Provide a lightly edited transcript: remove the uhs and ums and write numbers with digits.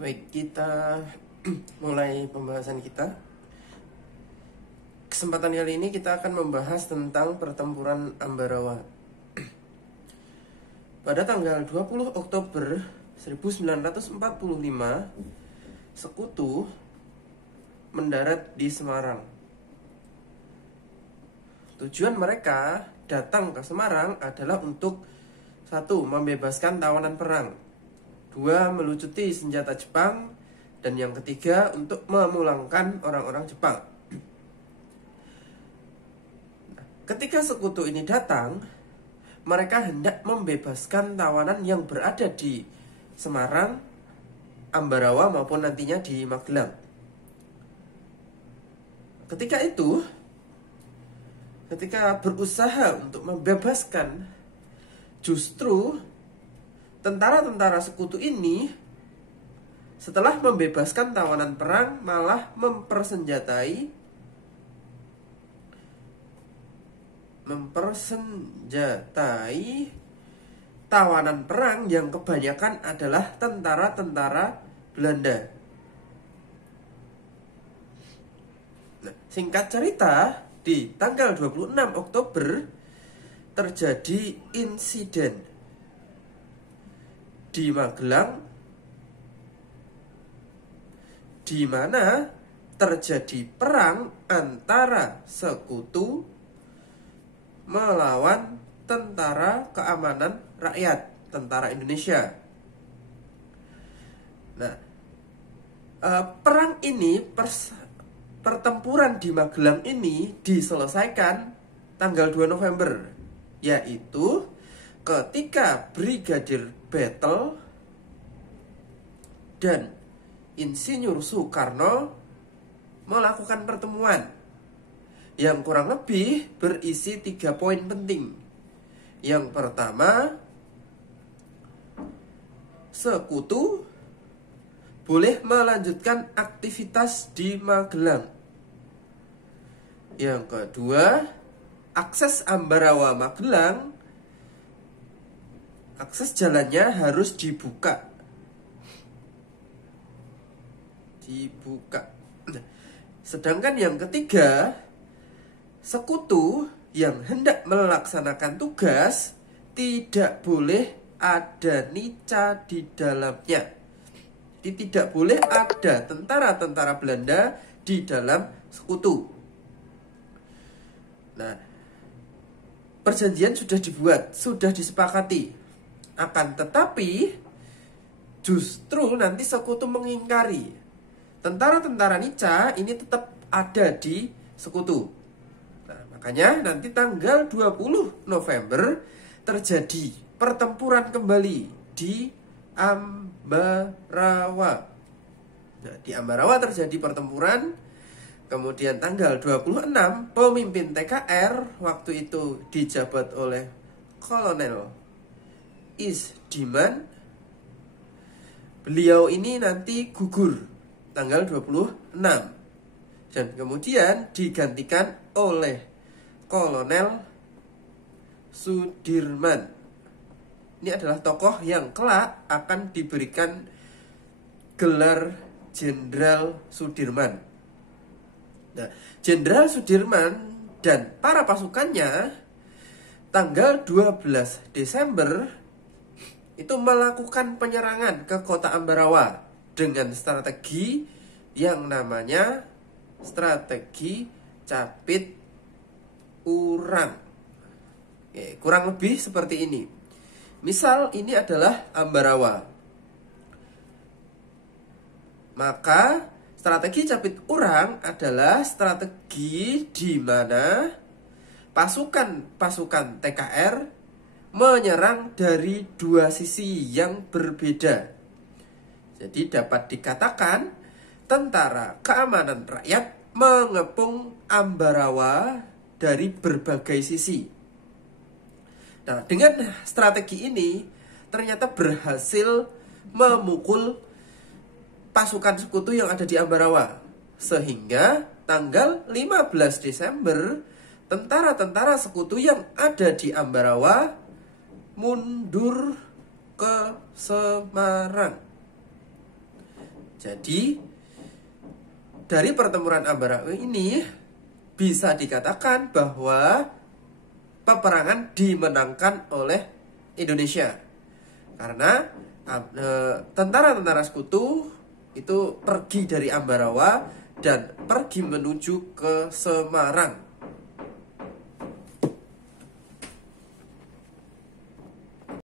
baik, kita mulai pembahasan kita. Kesempatan kali ini kita akan membahas tentang pertempuran Ambarawa. Pada tanggal 20 Oktober 1945, Sekutu mendarat di Semarang. Tujuan mereka datang ke Semarang adalah untuk 1. Membebaskan tawanan perang, 2. Melucuti senjata Jepang, dan yang ketiga untuk memulangkan orang-orang Jepang. Ketika Sekutu ini datang, mereka hendak membebaskan tawanan yang berada di Semarang, Ambarawa maupun nantinya di Magelang. Ketika itu, ketika berusaha untuk membebaskan, justru tentara-tentara Sekutu ini setelah membebaskan tawanan perang malah mempersenjatai tawanan perang yang kebanyakan adalah tentara-tentara Belanda. Nah, singkat cerita, di tanggal 26 Oktober terjadi insiden di Magelang, di mana terjadi perang antara Sekutu melawan Tentara Keamanan Rakyat, Tentara Indonesia. Nah, perang ini, pertempuran di Magelang ini diselesaikan tanggal 2 November, yaitu ketika Brigadir Battle dan Insinyur Soekarno melakukan pertemuan yang kurang lebih berisi 3 poin penting. Yang pertama, Sekutu boleh melanjutkan aktivitas di Magelang. Yang kedua, akses Ambarawa Magelang, akses jalannya harus dibuka. Sedangkan yang ketiga, Sekutu yang hendak melaksanakan tugas tidak boleh ada Nica di dalamnya. Jadi tidak boleh ada tentara-tentara Belanda di dalam Sekutu. Nah, perjanjian sudah dibuat, sudah disepakati. Akan tetapi justru nanti Sekutu mengingkari. Tentara-tentara Nica ini tetap ada di Sekutu. Makanya nanti tanggal 20 November terjadi pertempuran kembali di Ambarawa. Nah, di Ambarawa terjadi pertempuran. Kemudian tanggal 26 pemimpin TKR waktu itu dijabat oleh Kolonel Isdiman. Beliau ini nanti gugur tanggal 26. Dan kemudian digantikan oleh Kolonel Sudirman. Ini adalah tokoh yang kelak akan diberikan gelar Jenderal Sudirman. Nah, Jenderal Sudirman dan para pasukannya tanggal 12 Desember itu melakukan penyerangan ke kota Ambarawa dengan strategi yang namanya strategi Capit Urang. Kurang lebih seperti ini. Misal ini adalah Ambarawa, maka strategi Capit Urang adalah strategi di mana pasukan TKR menyerang dari 2 sisi yang berbeda. Jadi dapat dikatakan Tentara Keamanan Rakyat mengepung Ambarawa dari berbagai sisi. Nah, dengan strategi ini ternyata berhasil memukul pasukan Sekutu yang ada di Ambarawa. Sehingga tanggal 15 Desember tentara-tentara Sekutu yang ada di Ambarawa mundur ke Semarang. Jadi dari pertempuran Ambarawa ini bisa dikatakan bahwa peperangan dimenangkan oleh Indonesia. Karena tentara-tentara sekutu itu pergi dari Ambarawa dan pergi menuju ke Semarang.